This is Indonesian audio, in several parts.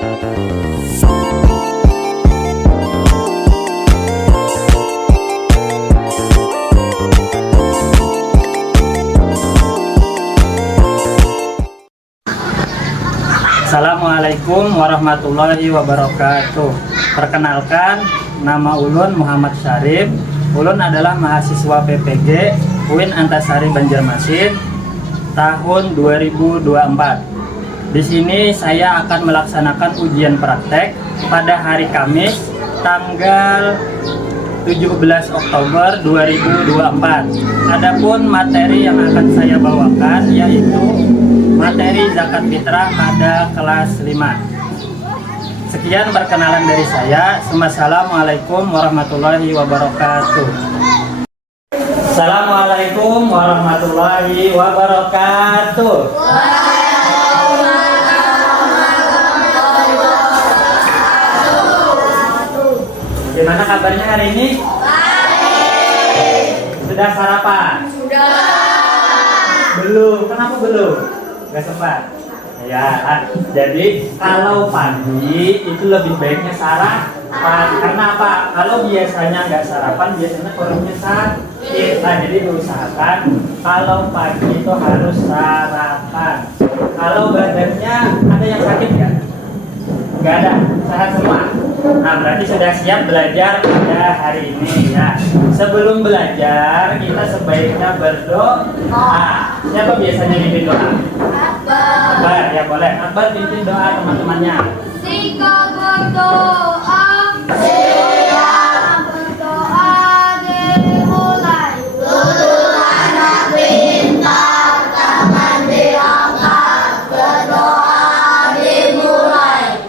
Assalamualaikum warahmatullahi wabarakatuh. Perkenalkan, nama Ulun Muhammad Syarif. Ulun adalah mahasiswa PPG UIN Antasari Banjarmasin tahun 2024. Di sini saya akan melaksanakan ujian praktek pada hari Kamis tanggal 17 Oktober 2024. Adapun materi yang akan saya bawakan yaitu materi zakat fitrah pada kelas 5. Sekian perkenalan dari saya. Wassalamualaikum warahmatullahi wabarakatuh. Assalamualaikum warahmatullahi wabarakatuh. Gimana kabarnya hari ini? Baik. Sudah sarapan? Sudah. Belum. Kenapa belum? Gak sempat. Ya, jadi kalau pagi itu lebih baiknya sarapan. Karena apa? Kalau biasanya nggak sarapan, biasanya perutnya sakit. Nah, jadi diusahakan kalau pagi itu harus sarapan. Kalau badannya ada yang sakit nggak? Nggak ada, sehat semua. Nah, berarti sudah siap belajar pada hari ini ya. Sebelum belajar, kita sebaiknya berdoa. Siapa biasanya pimpin doa? Akbar, ya boleh. Akbar pimpin doa teman-temannya. Jika berdoa, siap berdoa dimulai. Duduk anak pintar, tangan diangkat, berdoa dimulai.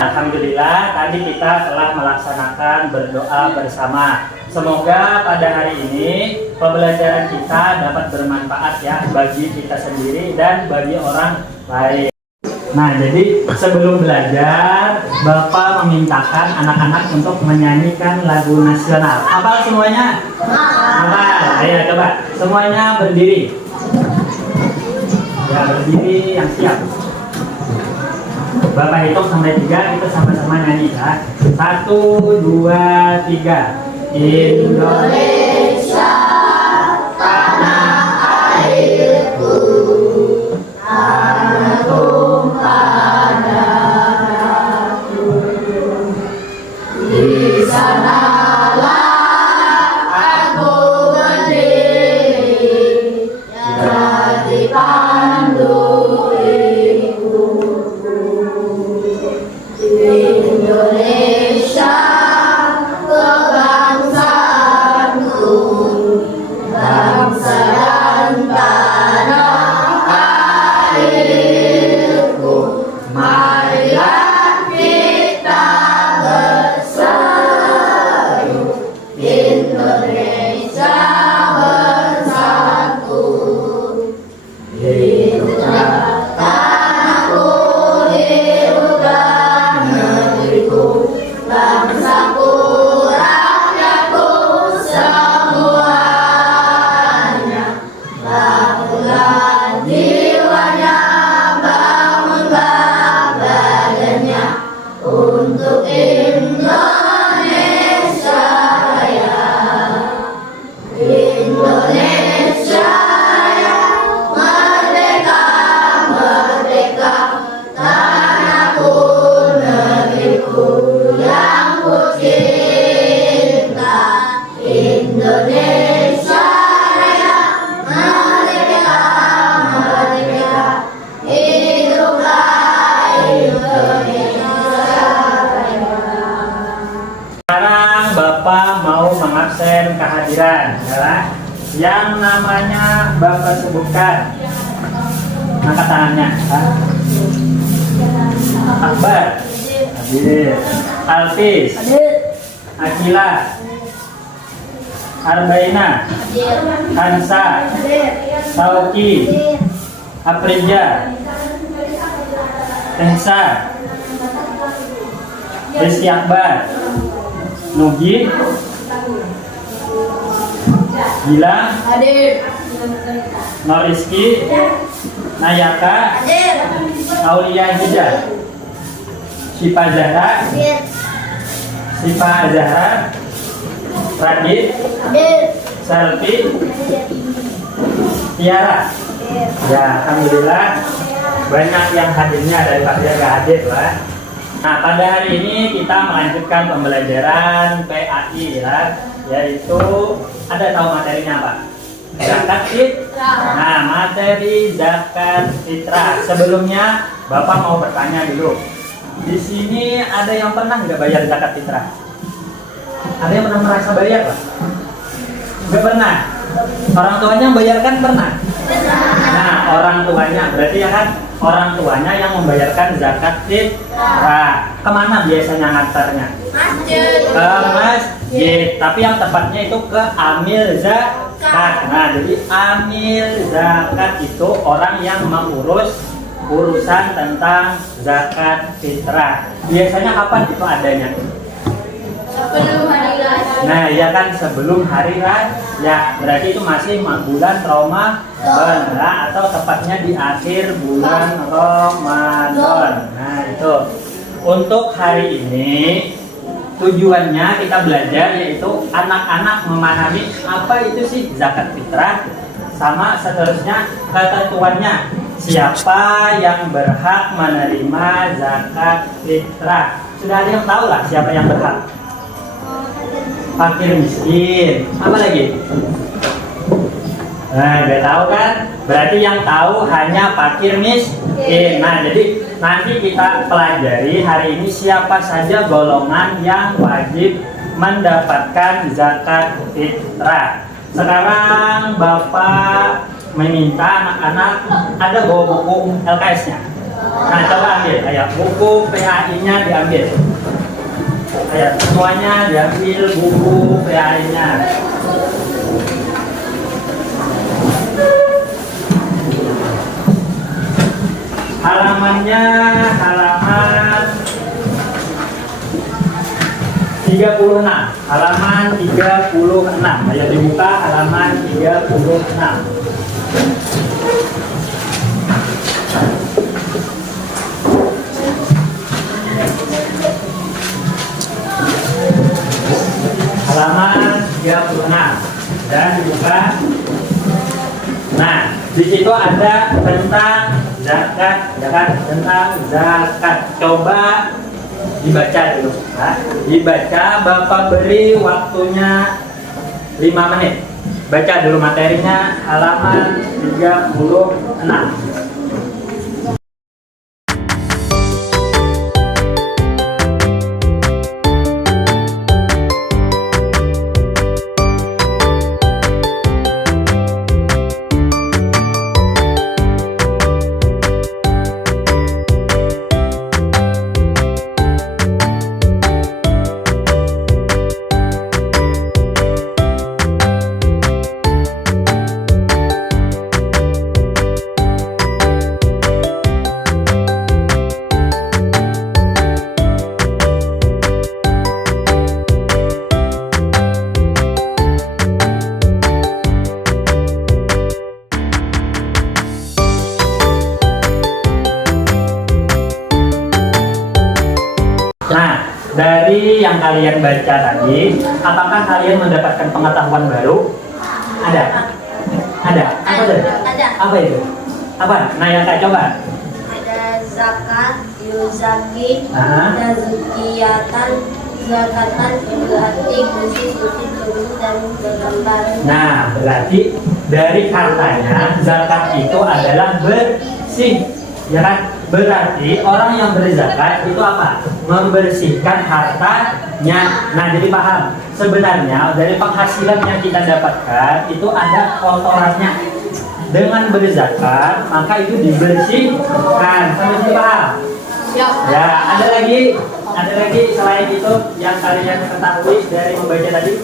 Alhamdulillah, tadi kita telah melaksanakan berdoa bersama. Semoga pada hari ini pembelajaran kita dapat bermanfaat ya bagi kita sendiri dan bagi orang lain. Nah, jadi sebelum belajar, Bapak memintakan anak-anak untuk menyanyikan lagu nasional. Hafal semuanya? Hafal. Ayo coba semuanya berdiri. Ya, berdiri yang siap. Bapak hitung sampai 3, kita sama-sama nyanyi ya. 1, 2, 3. Indonesia, tanah airku, tanah tumpah darahku. Di sanalah aku berdiri, jadi pandu Indonesia, kebangsaanku, bangsa dan tanah airku. Marilah kita berseru, Indonesia bersatu. Hiduplah tanahku, hiduplah negeriku, bangsaku, rakyatku semuanya. Bangunlah jiwanya, bangunlah badannya untuk Indonesia Raya. Indonesia Raya, merdeka, merdeka, tanahku, negeriku yang ku cinta. mau mengabsen kehadiran adalah yang namanya Bapak sebutkan. Angkat tangannya. Akbar, hadir. Altis, Akila, Arbaina, Hansa, Sauki, Aprija, Tensa, Rizky Akbar, Nugi, Gilang, Noriski, Nayaka, Aulia Hijah, Sipa Zahra, Sipa Zahra, Radit, Selvi, Tiara. Ya, alhamdulillah banyak yang hadirnya daripada yang nggak hadir lah. Nah, pada hari ini kita melanjutkan pembelajaran PAI ya, yaitu ada tahu materinya apa? Zakat fitrah. Nah, materi zakat fitrah. Sebelumnya Bapak mau bertanya dulu. Di sini ada yang pernah nggak bayar zakat fitrah? Ada yang pernah merasa bayar Pak? Nggak pernah. Orang tuanya membayarkan pernah? Nah, orang tuanya berarti ya kan orang tuanya yang membayarkan zakat fitrah. Kemana biasanya ngantarnya? Masjid. Ke masjid. Tapi yang tepatnya itu ke amil zakat. Nah, jadi amil zakat itu orang yang mengurus urusan tentang zakat fitrah. Biasanya kapan itu adanya? Sebelum hari raya. Nah, ya kan sebelum hari raya. Berarti itu masih bulan Ramadan atau tepatnya di akhir bulan Ramadan. Nah, itu. Untuk hari ini tujuannya kita belajar yaitu anak-anak memahami apa itu sih zakat fitrah, sama seterusnya ketentuannya. Siapa yang berhak menerima zakat fitrah? Sudah ada yang tahu lah siapa yang berhak? Fakir miskin. Apa lagi? Nah, udah tahu kan? Berarti yang tahu hanya fakir miskin. Nah, jadi nanti kita pelajari hari ini siapa saja golongan yang wajib mendapatkan zakat fitrah. Sekarang Bapak meminta anak-anak ada bawa buku LKS-nya. Nah, coba ambil, ayo buku PAI-nya diambil. Ayo semuanya diambil buku PAI-nya. Halamannya halaman 36. Halaman 36. Ayo dibuka halaman 36. Halaman 36 dan dibuka. Nah, di situ ada tentang zakat, ya kan? Tentang zakat. Coba dibaca dulu. Nah, dibaca, Bapak beri waktunya 5 menit. Baca dulu materinya halaman 36. Nah, dari yang kalian baca tadi, apakah kalian mendapatkan pengetahuan baru? Ada? Ada? Apa itu? Ada. Apa itu? Apa? Nah, yang kak coba. Ada zakat, yuzaki, Aha. zakiyatan, zakatan, berarti bersih, suci, turun dan berlembar. Nah, berarti dari katanya zakat itu adalah bersih, ya kan? Berarti orang yang berzakat itu apa? Membersihkan hartanya. Nah, jadi paham. Sebenarnya dari penghasilan yang kita dapatkan itu ada kotorannya. Dengan berzakat maka itu dibersihkan. Sampai sini paham? Ya, ada lagi selain itu yang kalian ketahui dari membaca tadi.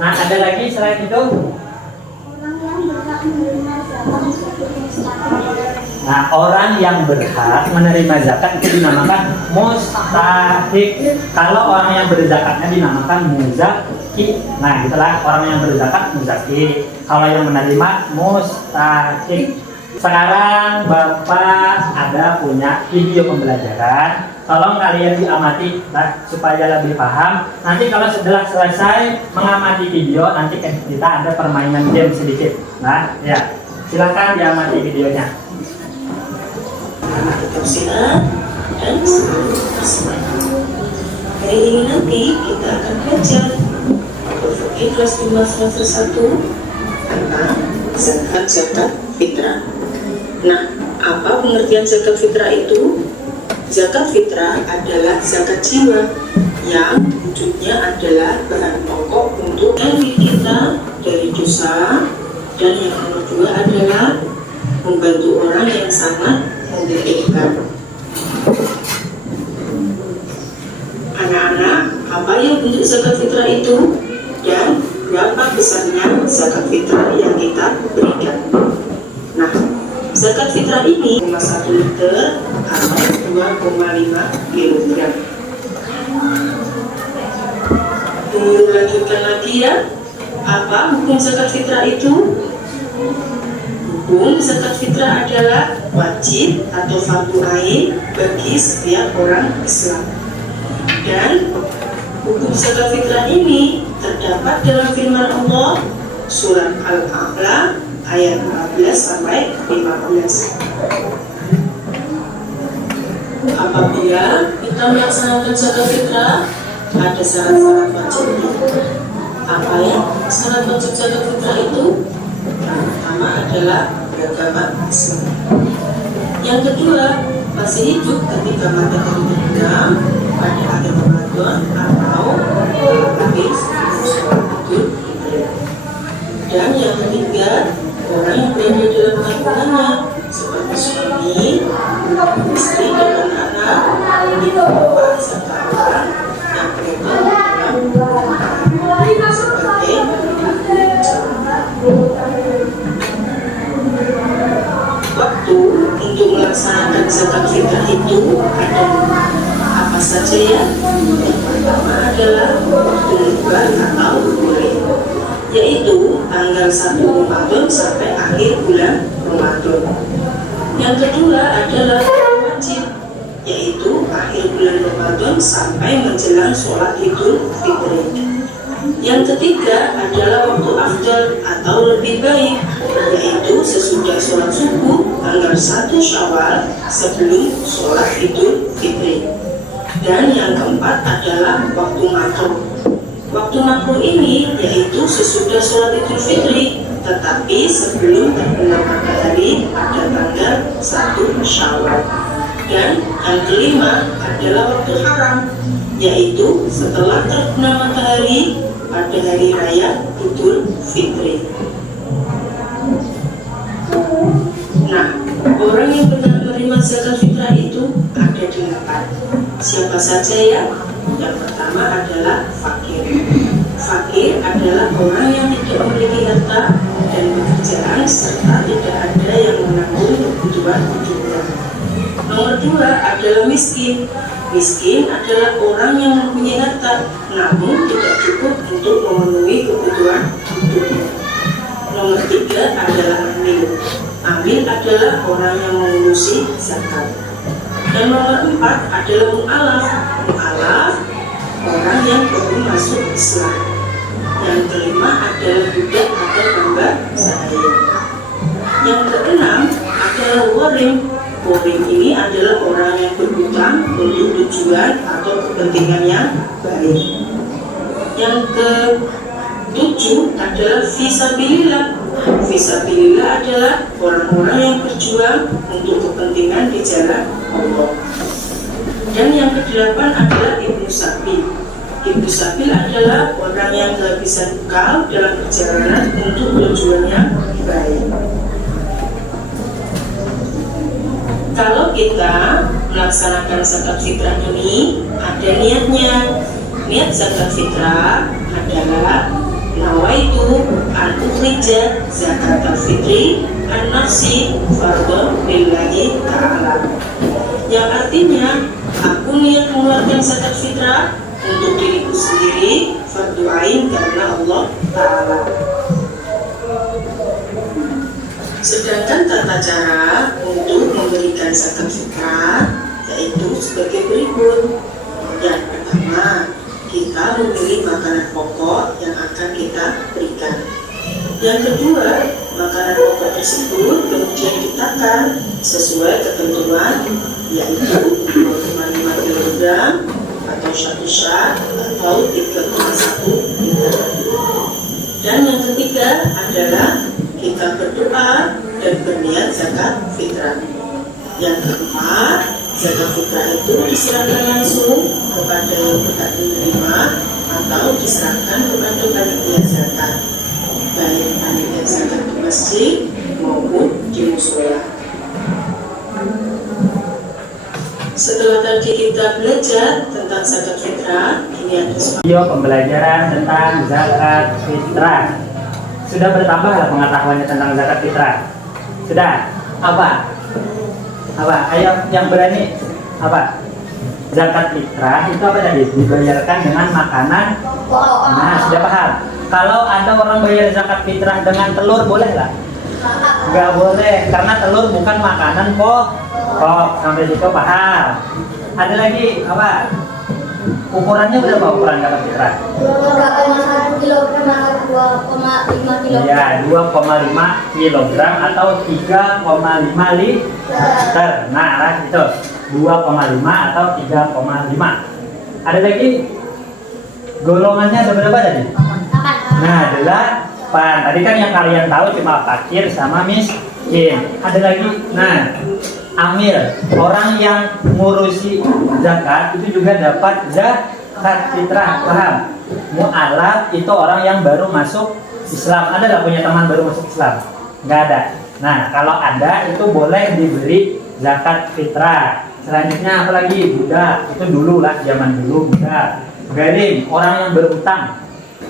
Nah, ada lagi selain itu. Nah, orang yang berhak menerima zakat itu dinamakan mustahik. Kalau orang yang berzakatnya dinamakan muzaki. Nah, itulah orang yang berzakat muzaki. Kalau yang menerima mustahik. Sekarang Bapak ada punya video pembelajaran. Tolong kalian diamati supaya lebih paham. Nanti kalau setelah selesai mengamati video, nanti kita ada permainan game sedikit. Nah, ya, silakan diamati videonya. Tafsiran dan asma. Hari ini nanti kita akan belajar Al-Fakih kelas 5 semester 1 tentang zakat fitrah. Nah, apa pengertian zakat fitrah itu? Zakat fitrah adalah zakat jiwa yang wujudnya adalah bahan pokok untuk diri kita dari dosa, dan yang kedua adalah membantu orang yang sangat membutuhkan. Anak-anak, apa yang bentuk zakat fitrah itu dan berapa besarnya zakat fitrah yang kita berikan? Nah, zakat fitrah ini 1 liter atau 2,5 kilogram. Lanjutkan lagi ya. Apa hukum zakat fitrah itu? Hukum zakat fitrah adalah wajib atau fardu ain bagi setiap orang Islam. Dan hukum zakat fitrah ini terdapat dalam firman Allah surat Al-A'la ayat 14 sampai 15. Apabila kita melaksanakan zakat fitrah, ada syarat-syarat wajibnya. Apa ya syarat wajib zakat fitrah itu? Yang pertama adalah beragama Islam. Yang kedua, masih hidup ketika matahari terbenam pada akhir Ramadan atau habis sholat Idul Fitri. Dan yang ketiga, orang yang berada dalam kandungannya seperti suami, istri dan anak-anak, ibu bapak serta orang yang berada dalam sebagai waktu untuk melaksanakan zakat fitrah itu ada apa saja ya? Yang pertama adalah waktu mubah atau boleh, yaitu tanggal 1 Ramadan sampai akhir bulan Ramadan. Yang kedua adalah wajib, yaitu akhir bulan Ramadan sampai menjelang sholat Idul Fitri. Yang ketiga adalah waktu afdal atau lebih baik, yaitu sesudah sholat subuh tanggal 1 Syawal sebelum sholat Idul Fitri. Dan yang keempat adalah waktu makruh. Waktu makruh ini yaitu sesudah sholat Idul Fitri, tetapi sebelum terbenam matahari pada tanggal 1 Syawal. Dan yang kelima adalah waktu haram, yaitu setelah terbenam matahari pada hari raya Idul Fitri. Nah, orang yang benar menerima zakat fitrah itu ada 8. Siapa saja ya? Yang pertama adalah fakir. Fakir adalah orang yang tidak memiliki harta dan pekerjaan serta tidak ada yang menanggung kebutuhan hidupnya. Nomor 2 adalah miskin. Miskin adalah orang yang mempunyai harta namun tidak cukup untuk memenuhi kebutuhan hidupnya. Nomor 3 adalah amil. Amil adalah orang yang mengurusi zakat. Dan nomor 4 adalah mu'alaf. Mu'alaf orang yang baru masuk Islam. Yang kelima adalah budak atau hamba sahaya. Yang keenam adalah warim. Warim ini adalah orang yang berhutang untuk tujuan atau kepentingan yang baik. Yang ke-7 adalah fisabilillah Fisabilillah adalah orang-orang yang berjuang untuk kepentingan di jalan Allah. Dan yang kedelapan adalah Ibnu Sabil. Ibnu Sabil adalah orang yang kehabisan bekal dalam perjalanan untuk tujuan yang baik. Kalau kita melaksanakan zakat fitrah ini, ada niatnya. Niat zakat fitrah adalah nawaitu an ukhrija zakat al-fitri an nafsi fardhu lillahi ta'ala. Yang artinya, aku niat mengeluarkan zakat fitrah untuk diriku sendiri, fardu ain karena Allah Ta'ala. Sedangkan tata cara untuk memberikan zakat fitrah yaitu sebagai berikut. Yang pertama, kita memilih makanan pokok yang akan kita berikan. Yang kedua, makanan pokok tersebut kemudian ditakar sesuai ketentuan, yaitu 2,5 kg atau 1 syak atau 3,1 liter. Dan yang ketiga adalah kita berdoa dan berniat zakat fitrah. Yang keempat, zakat fitrah itu diserahkan langsung kepada yang berhak menerima atau diserahkan kepada panitia zakat, baik panitia zakat di masjid maupun di mushola. Setelah tadi kita belajar tentang zakat fitrah, ini ada video pembelajaran tentang zakat fitrah. Sudah bertambah pengetahuannya tentang zakat fitrah? Sudah? Apa? Ayo yang berani. Apa? Zakat fitrah itu apa tadi? Dibayarkan dengan makanan. Nah, sudah paham. Kalau ada orang bayar zakat fitrah dengan telur, boleh nggak? Nggak boleh, karena telur bukan makanan kok. Sampai situ paham. Ada lagi apa? Ukurannya berapa ukuran zakat fitrah? 2,1 kilogram atau 2,5 kilogram. Ya, 2,5 kilogram atau 3,5 liter. Nah, itu 2,5 atau 3,5. Ada lagi golongannya ada berapa tadi? Nah, 8. Tadi kan yang kalian tahu cuma fakir sama miskin. Ada lagi, nah, amil, orang yang ngurusi zakat itu juga dapat zakat fitrah, paham? Mu'alaf itu orang yang baru masuk Islam. Ada nggak punya teman baru masuk Islam? Nggak ada. Nah, kalau ada itu boleh diberi zakat fitrah. Selanjutnya apa lagi? Budak, itu dulu lah, zaman dulu budak. Garing, orang yang berhutang,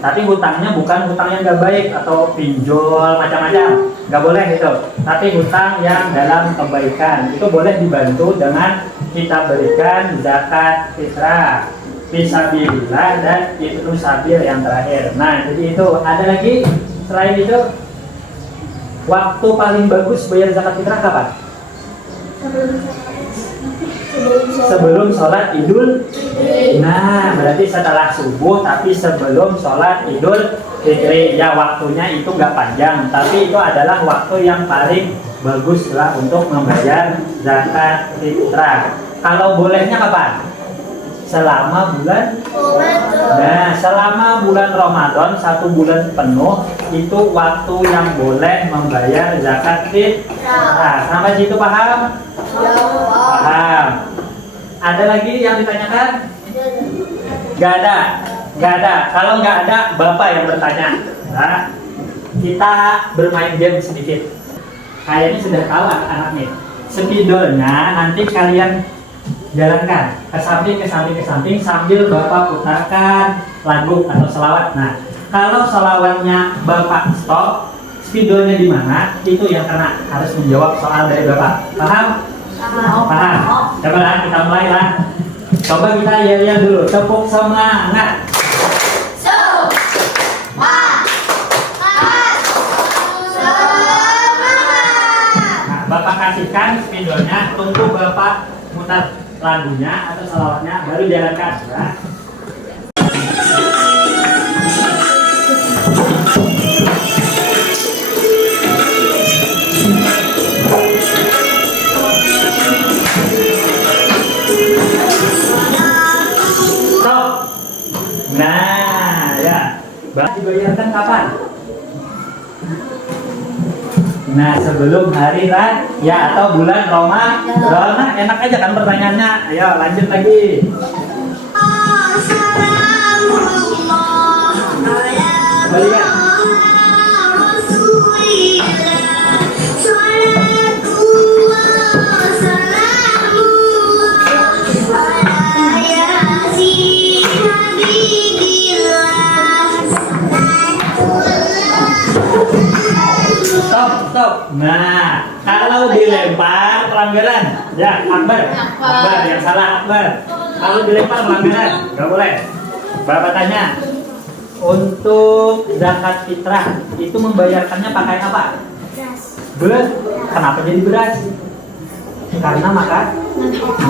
tapi hutangnya bukan hutang yang nggak baik atau pinjol macam-macam, nggak boleh itu. Tapi hutang yang dalam kebaikan itu boleh dibantu dengan kita berikan zakat fitrah. Fisabilillah dan Ibnu Sabil yang terakhir. Nah, jadi itu ada lagi selain itu. Waktu paling bagus bayar zakat fitrah kapan? Sebelum sholat Idul. Nah, berarti setelah subuh tapi sebelum sholat Idul Fitri. Ya, waktunya itu nggak panjang, tapi itu adalah waktu yang paling bagus lah untuk membayar zakat fitrah. Kalau bolehnya kapan? Selama bulan. Nah, selama bulan Ramadan 1 bulan penuh itu waktu yang boleh membayar zakat fitrah. Sampai situ paham? Paham. Ada lagi yang ditanyakan? Gak ada. Kalau nggak ada, Bapak yang bertanya. Nah, kita bermain game sedikit. Kayaknya sudah tahu anak-anaknya. Spidolnya nanti kalian jalankan ke samping sambil Bapak putarkan lagu atau selawat. Nah, kalau selawatnya Bapak stop, spidolnya di mana? Itu yang kena, harus menjawab soal dari Bapak. Paham? Paham. Coba lah, kita mulai lah. Coba kita yel-yel dulu. Tepuk semangat. Nah, Bapak kasihkan spidolnya, tunggu Bapak mutar lagunya atau salawatnya, baru jalankan ya. Stop. Nah, ya. Bapak dibayarkan kapan? Nah, sebelum hari raya atau bulan Ramadan. Nah, enak aja kan pertanyaannya. Ayo lanjut lagi. Balik. Stop. Nah, kalau dilempar pelanggaran, ya Akbar yang salah Akbar. Kalau dilempar pelanggaran, nggak boleh. Bapak tanya, untuk zakat fitrah itu membayarkannya pakai apa? Beras. Kenapa jadi beras? Karena makan.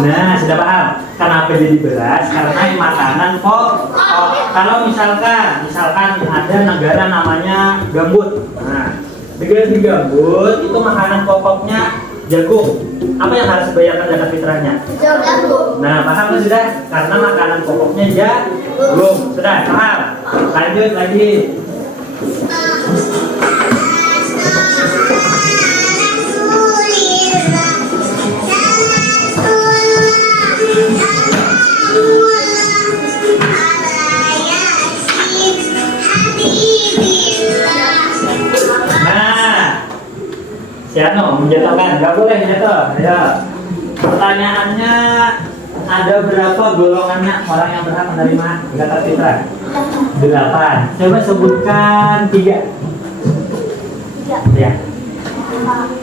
Nah, sudah paham. Kenapa jadi beras? Karena makanan pokok. Kalau misalkan ada negara namanya Gambut. Nah, negara di Gambut itu makanan pokoknya jagung. Apa yang harus dibayarkan zakat fitrahnya? Jagung. Nah, paham sudah? Karena makanan pokoknya jagung. Sudah paham? Lanjut lagi. Siano menjatuhkan, nggak boleh jatuh. Ya. Pertanyaannya, ada berapa golongannya orang yang berhak menerima zakat fitrah? 8. Coba sebutkan 3. Ya.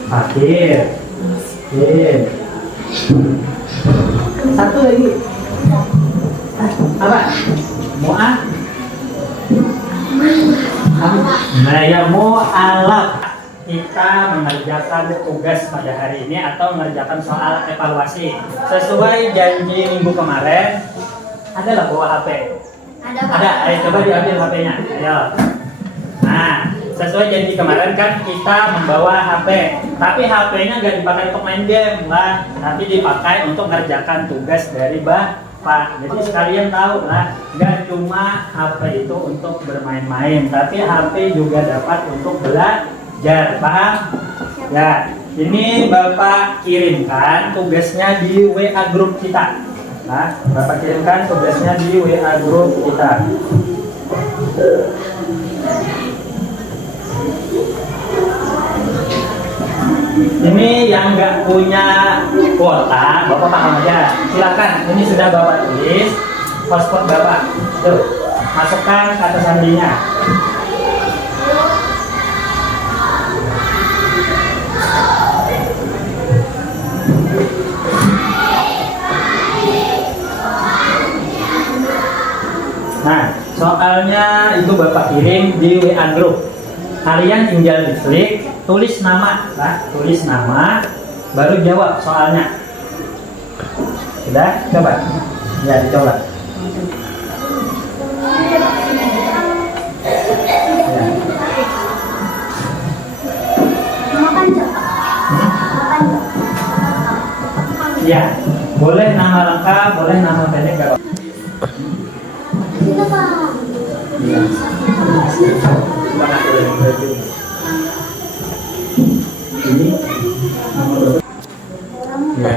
Fakir. Satu lagi. Apa? Mu'ah. Nah, ya mu'alaf. Kita mengerjakan tugas pada hari ini atau mengerjakan soal evaluasi sesuai janji minggu kemarin. Adalah bawa HP. Ada. Ayo coba diambil HP-nya. Ayo. Nah, sesuai janji kemarin kan kita membawa HP, tapi HP-nya nggak dipakai untuk main game lah, tapi dipakai untuk mengerjakan tugas dari Bapak. Jadi sekalian tahu lah, nggak cuma HP itu untuk bermain-main, tapi HP juga dapat untuk belajar. Paham? Ya, ini Bapak kirimkan tugasnya di WA grup kita. Nah, Bapak kirimkan tugasnya di WA grup kita. Ini yang nggak punya kuota, Bapak paham aja. Silakan, ini sudah Bapak tulis hotspot Bapak. Tuh, masukkan kata sandinya. Nah, soalnya itu Bapak kirim di WA grup. Kalian tinggal diklik, tulis nama, tulis nama, baru jawab soalnya. Sudah? Coba. Ya, dicoba. Ya, boleh nama lengkap, boleh nama pendek, gak apa-apa. Ini nomor ya.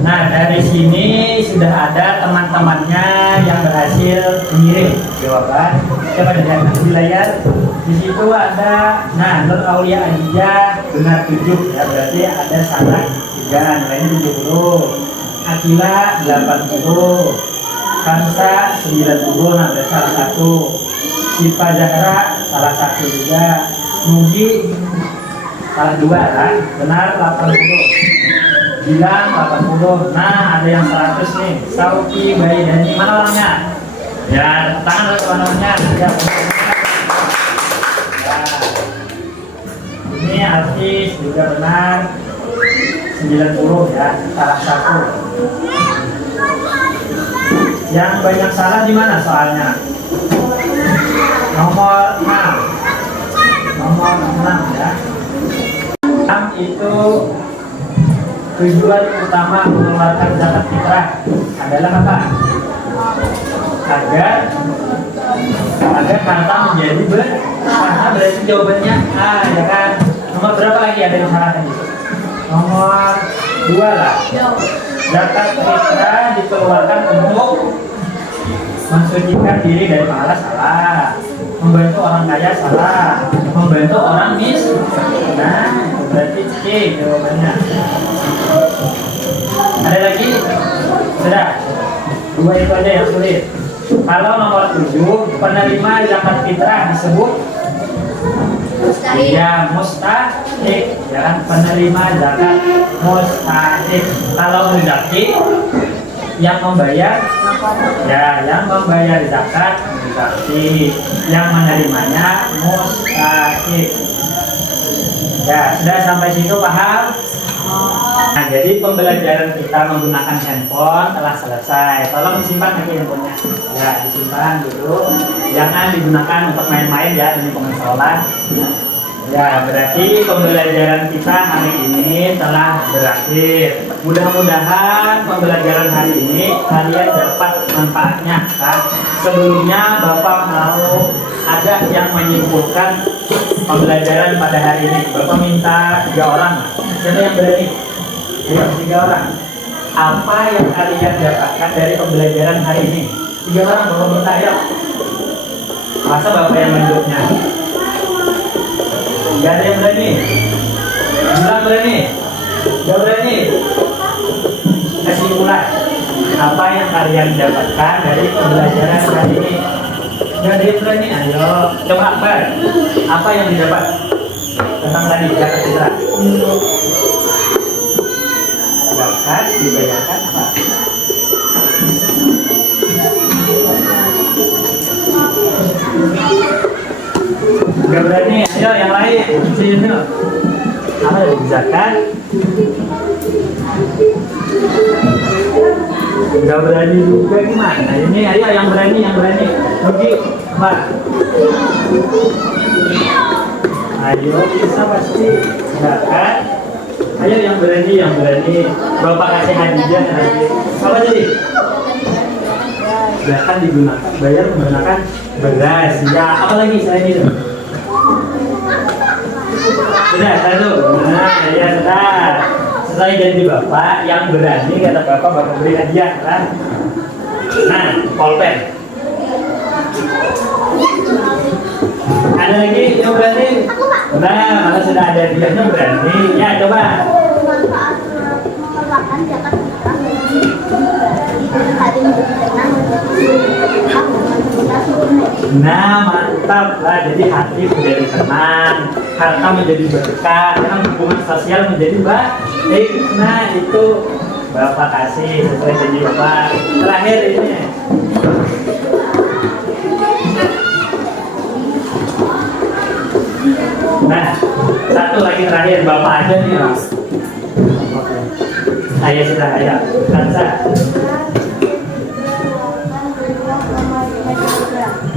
Nah, dari sini sudah ada teman-temannya yang berhasil mengirim jawaban. Coba lihat di layar. Di situ ada, nah, Nur Aulia Adija benar 7 ya, berarti ada salah 3, nilainya 70. Akila 80, Kansa 90, nah ada salah 1. Sipa Zahra salah 1 juga. Mugi salah 2 kan, benar 80. Bilang 80. Nah, ada yang 100 nih. Sauki Bayi Dani, mana orangnya? Ya, tangan oleh orangnya. Ya, ini artis juga benar 90 ya, salah 1. Yang banyak salah di mana soalnya? Nomor 6. Nomor 6 ya. 6 itu tujuan utama mengeluarkan zakat fitrah adalah apa? Agar harta menjadi karena berarti jawabannya A ya kan. Nomor berapa lagi ada yang salah tadi? Nomor 2 lah. Zakat fitrah dikeluarkan untuk mensucikan diri dari pahala, salah. Membantu orang kaya, salah. Membantu orang miskin, nah berarti C jawabannya. Ada lagi? Sudah. 2 itu aja yang sulit. Kalau nomor 7, penerima zakat fitrah disebut ya mustahik, ya kan, penerima zakat mustahik. Kalau muzaki yang membayar, ya yang membayar zakat muzaki, yang menerimanya mustahik. Ya, sudah sampai situ paham? Nah, jadi pembelajaran kita menggunakan handphone telah selesai. Tolong disimpan lagi handphonenya. Ya, disimpan dulu. Jangan digunakan untuk main-main ya, ini pengonsolan. Ya, berarti pembelajaran kita hari ini telah berakhir. Mudah-mudahan pembelajaran hari ini kalian dapat manfaatnya. Kan? Sebelumnya Bapak mau ada yang menyimpulkan pembelajaran pada hari ini. Bapak minta 3 orang. Siapa yang berani? Ya, 3 orang. Apa yang kalian dapatkan dari pembelajaran hari ini? 3 orang Bapak minta, ya. Masa Bapak yang menjawabnya? Gak ada yang berani? Bilang berani? Gak berani? Kesimpulan, apa yang kalian dapatkan dari pembelajaran hari ini? Gak ada yang berani? Ayo, coba Akbar. Apa yang didapat tentang tadi zakat fitrah? Zakat dibayarkan apa? Gak berani? Ayo yang lain. Sini. Apa yang zakat? Gak berani juga gimana? Ini ayo yang berani, Pergi, Mbak. Ayo bisa pasti. Zakat. Ayo yang berani. Bapak kasih hadiah nanti. Apa jadi? Zakat digunakan, bayar menggunakan beras. Ya, apa lagi selain itu? Sudah, satu. Nah, ya sudah. Setelah jadi bapak yang berani, kata bapak beri hadiah kan? Nah, pulpen. Ada lagi yang berani? Nah, mana sudah ada hadiahnya berani. Ya, coba. Nah, mantap lah. Jadi hati menjadi tenang, harta menjadi berkah, dan hubungan sosial menjadi baik. Nah, itu Bapak kasih sesuai janji Bapak. Terakhir ini. Nah, satu lagi terakhir Bapak aja nih, Mas. Oke. Saya sudah ayah. Kansa.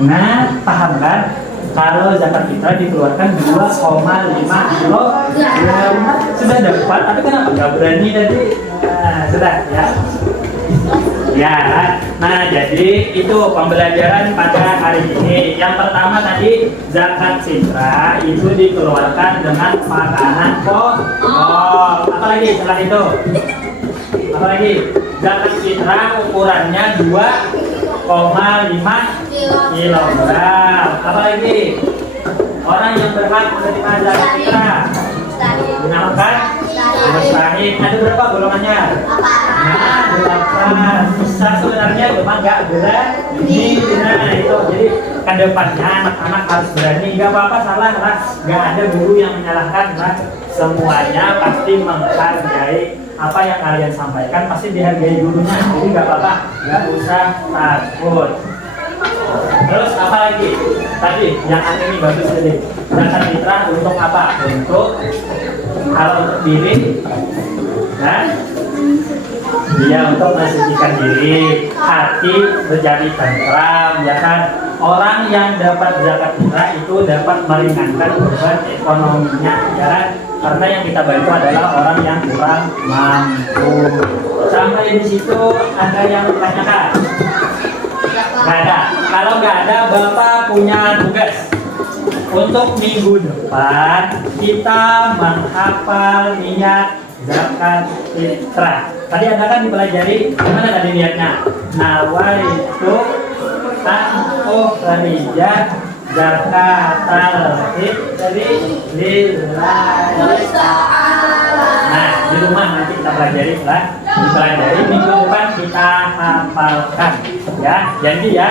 Nah, paham kan? Kalau zakat fitrah dikeluarkan 2,5 kilo, sudah dapat. Tapi kenapa nggak berani tadi? Nah, sudah ya. Ya, nah jadi itu pembelajaran pada hari ini. Yang pertama tadi zakat fitrah itu dikeluarkan dengan makanan pokok. Apa lagi setelah itu? Apa lagi? Zakat fitrah ukurannya 2 kilogram. Apa lagi? Orang yang berhak menerima zakat fitrah dinamakan mustahik. Ada berapa golongannya? Nah, 8. Bisa sebenarnya memang nggak berani. Nah itu jadi kedepannya anak-anak harus berani. Nggak apa-apa salah lah. Nggak ada guru yang menyalahkan lah. Semuanya pasti menghargai apa yang kalian sampaikan, pasti dihargai gurunya. Jadi nggak apa-apa, nggak usah takut. Terus apa lagi? Tadi yang ini bagus tadi. Zakat fitrah untuk apa? Untuk kalau untuk diri, nah, dia untuk mensucikan diri, hati menjadi tentram, ya kan? Orang yang dapat zakat fitrah itu dapat meringankan beban ekonominya, ya kan? Karena yang kita bantu adalah orang yang kurang mampu. Sampai di situ ada yang bertanyakan? Nggak ada. Kalau nggak ada, Bapak punya tugas. Untuk minggu depan kita menghafal niat zakat fitrah. Tadi Anda kan dipelajari, gimana tadi niatnya? Nawaitu an ukhrija zakatal fitri lillahi. Nah, di rumah nanti kita pelajari lah. Dipelajari minggu depan kita hafalkan. Ya, jadi ya.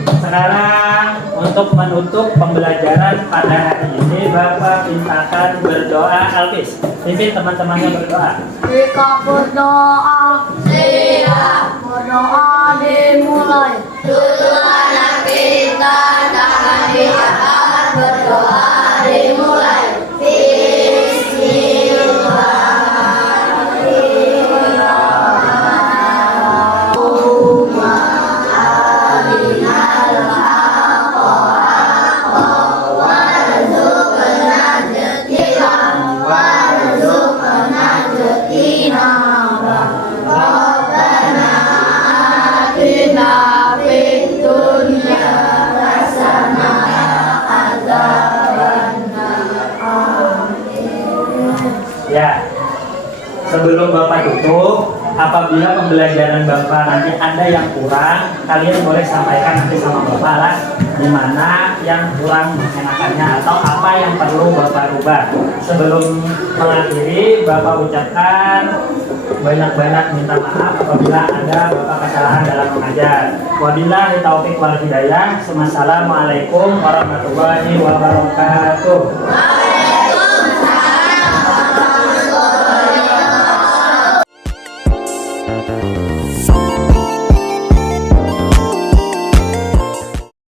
Sekarang untuk menutup pembelajaran pada hari ini, Bapak mintakan berdoa. Alvis, pimpin teman-temannya berdoa. Jika berdoa, siap berdoa dimulai. Dulu anak kita jangan diangkat, berdoa dimulai. Ya, sebelum Bapak tutup, apabila pembelajaran Bapak nanti ada yang kurang, kalian boleh sampaikan nanti sama Bapak lah, di mana yang kurang enakannya atau apa yang perlu Bapak rubah. Sebelum mengakhiri, Bapak ucapkan banyak-banyak minta maaf apabila ada Bapak kesalahan dalam mengajar. Wabillahi taufiq wal hidayah. Wassalamualaikum warahmatullahi wabarakatuh.